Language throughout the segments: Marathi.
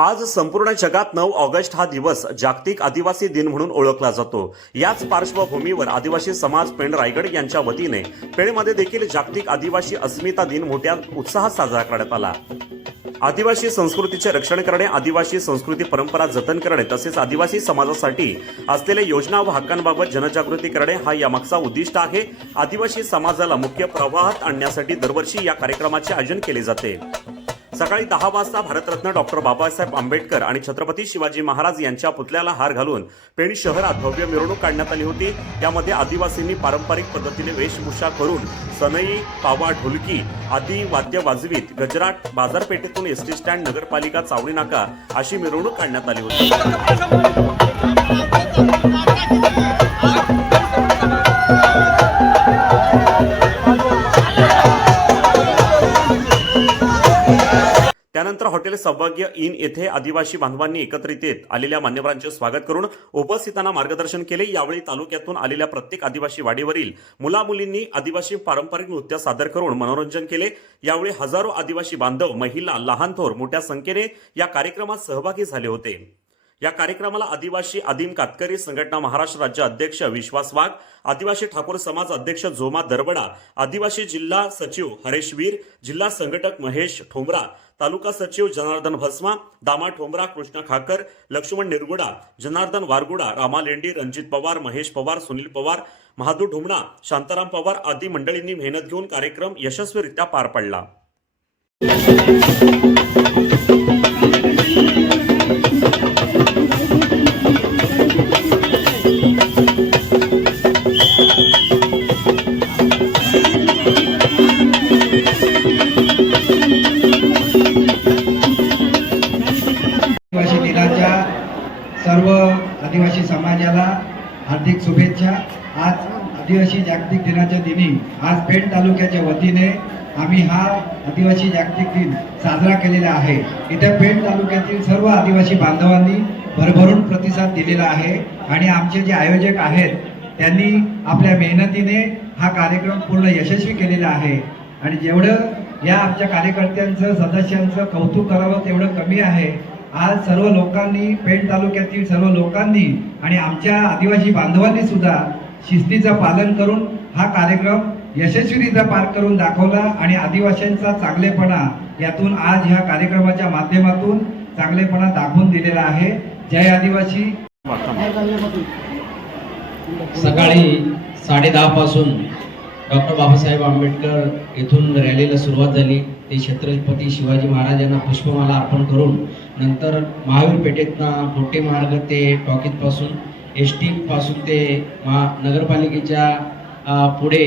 आज संपूर्ण जगात 9 ऑगस्ट हा दिवस जागतिक आदिवासी दिन म्हणून ओळखला जातो। याच पार्श्वभूमीवर आदिवासी समाज पेण रायगड यांच्या वतीने पेणमध्ये देखील जागतिक आदिवासी अस्मिता दिन मोठ्या उत्साहात साजरा करण्यात आला। आदिवासी संस्कृतीचे रक्षण करणे, आदिवासी संस्कृती परंपरा जतन करणे तसेच आदिवासी समाजासाठी असलेल्या योजना व हक्कांबाबत जनजागृती करणे हा यामागचा उद्दिष्ट आहे। आदिवासी समाजाला मुख्य प्रवाहात आणण्यासाठी दरवर्षी या कार्यक्रमाचे आयोजन केले जाते। सकाळी 10 वाजता भारतरत्न डॉक्टर बाबासाहेब आंबेडकर आणि छत्रपती शिवाजी महाराज यांच्या पुतळ्याला हार घालून पेण शहरात भव्य मिरवणूक काढण्यात आली होती। यामध्ये आदिवासींनी पारंपरिक पद्धतीने वेशभूषा करून सनई, पावा, ढोलकी आदी वाद्य वाजवीत गजराट बाजारपेठेतून एसटी स्टँड, नगरपालिका चावडी नाका अशी मिरवणूक काढण्यात आली होती। त्यानंतर हॉटेल सौभाग्य इन येथे आदिवासी बांधवांनी एकत्रित येत आलेल्या मान्यवरांचे स्वागत करून उपस्थितांना मार्गदर्शन केले। यावेळी तालुक्यातून आलेल्या प्रत्येक आदिवासी वाडीवरील मुलामुलींनी आदिवासी पारंपरिक नृत्य सादर करून मनोरंजन केले। यावेळी हजारो आदिवासी बांधव, महिला, लहान थोर मोठ्या संख्येने या कार्यक्रमात सहभागी झाले होते। या कार्यक्रमाला आदिवासी आदिम कातकरी संघटना महाराष्ट्र राज्य अध्यक्ष विश्वास वाघ, आदिवासी ठाकूर समाज अध्यक्ष जोमा दरबडा, आदिवासी जिल्हा सचिव हरेश वीर, जिल्हा संघटक महेश ठोंबरा, तालुका सचिव जनार्दन भस्मा, दामा ठोंबरा, कृष्ण खाकर, लक्ष्मण निरगुडा, जनार्दन वारगुडा, रामा लेंडी, रणजित पवार, महेश पवार, सुनील पवार, महादू ढुमणा, शांताराम पवार आदी मंडळींनी मेहनत घेऊन कार्यक्रम यशस्वीरित्या पार पडला। आदिवासी दिनाच्या सर्व आदिवासी समाजाला हार्दिक शुभेच्छा। आज आदिवासी जागतिक दिनाच्या दिनी आज पेण तालुक्याच्या वतीने आम्ही हा आदिवासी जागतिक दिन साजरा केलेला आहे। इथे पेण तालुक्यातील सर्व आदिवासी बांधवांनी भरभरून प्रतिसाद दिलेला आहे आणि आमचे जे आयोजक आहेत त्यांनी आपल्या मेहनतीने हा कार्यक्रम पूर्ण यशस्वी केलेला आहे। आणि जेवढं या आमच्या कार्यकर्त्यांचं, सदस्यांचं कौतुक करावं तेवढं कमी आहे। आज सर्व लोकांनी, पेण तालुक्यातील सर्व लोकांनी आणि आमच्या आदिवासी बांधवांनी सुद्धा शिस्तीचं पालन करून हा कार्यक्रम यशस्वीरित्या पार करून दाखवला आणि आदिवासींचा चांगलेपणा यातून आज ह्या कार्यक्रमाच्या माध्यमातून चांगलेपणा दाखवून दिलेला आहे। जय आदिवासी। सकाळी 10:30 पासून डॉक्टर बाबासाहेब आंबेडकर येथून रॅलीला सुरुवात झाली। ते छत्रपती शिवाजी महाराजांना पुष्पमाला अर्पण करून नंतर महावीर पेठेतनं मोठे मार्ग ते टॉकीजपासून एस टी पासून ते नगरपालिकेच्या पुढे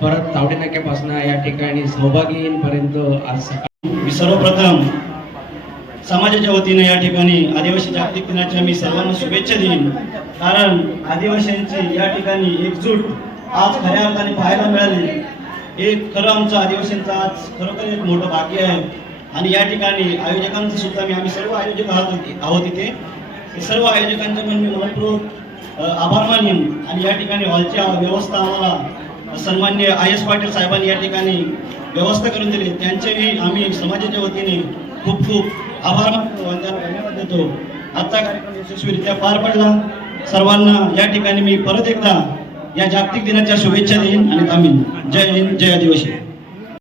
परत चावडी नाक्यापासून या ठिकाणी सौभाग्यपर्यंत आज सकाळी सर्वप्रथम समाजाच्या वतीने या ठिकाणी आदिवासी जागतिक दिनाच्या मी सर्वांना शुभेच्छा देईन। कारण आदिवासींची या ठिकाणी एकजूट आज खऱ्या अर्थाने पाहायला मिळाली। एक खरं आमचं आदिवासींचं आज खरोखर एक मोठं भाग्य आहे। आणि या ठिकाणी आयोजकांचं सुद्धा आम्ही सर्व आयोजक आहोत इथे सर्व आयोजकांचे मी मनपूर्वक आभार मानेन। आणि या ठिकाणी हॉलची व्यवस्था आम्हाला सन्माननीय IS पाटील साहेबांनी या ठिकाणी व्यवस्था करून दिली, त्यांचेही आम्ही समाजाच्या वतीने खूप खूप आभार मानतो आणि त्यांना धन्यवाद देतो। आजचा कार्यक्रम यशस्वीरित्या पार पडला। सर्वांना या ठिकाणी मी परत एकदा या जागतिक दिनाच्या शुभेच्छा देईन आणि थांबीन। जय हिंद, जय आदिवासी।